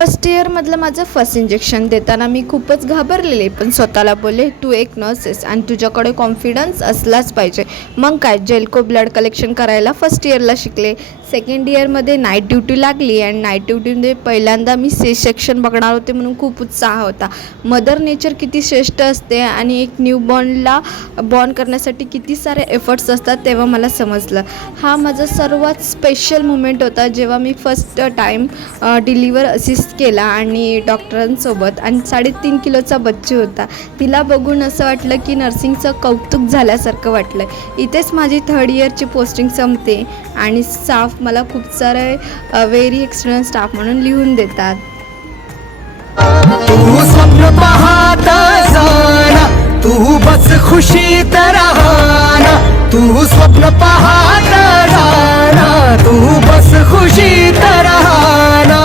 First इयरमधलं माझं first injection देताना मी खूपच घाबरलेले, पण स्वतःला बोलले तू एक नर्स आहेस आणि तुझ्याकडे कॉन्फिडन्स असलाच पाहिजे. मग काय जेलको ब्लड कलेक्शन करायला फर्स्ट इयरला शिकले. सेकंड इयरमध्ये नाईट ड्युटी लागली आणि नाईट ड्युटीमध्ये पहिल्यांदा मी सी सेक्शन बघणार होते म्हणून खूप उत्साह होता. मदर नेचर किती श्रेष्ठ असते आणि एक न्यूबॉर्नला बॉर्न करण्यासाठी किती सारे एफर्ट्स असतात तेव्हा मला समजलं. हा माझा सर्वात स्पेशल मुमेंट होता जेव्हा मी फर्स्ट टाईम डिलिव्हर असिस्ट केला आणि डॉक्टरांसोबत. आणि 3.5 किलोचा बच्चू होता. तिला बघून असं वाटलं की नर्सिंगचं कौतुक झाल्यासारखं वाटलं. इथेच माझी थर्ड इयरची पोस्टिंग संपते आणि स्टाफ मला खूप सारे व्हेरी एक्सपिरियन्स स्टाफ म्हणून लिहून देतात. तू स्वप्न पाहत जाना, तू बस खुशीत राहना. तू स्वप्न पाहत जाना, तू बस खुशीत राहना.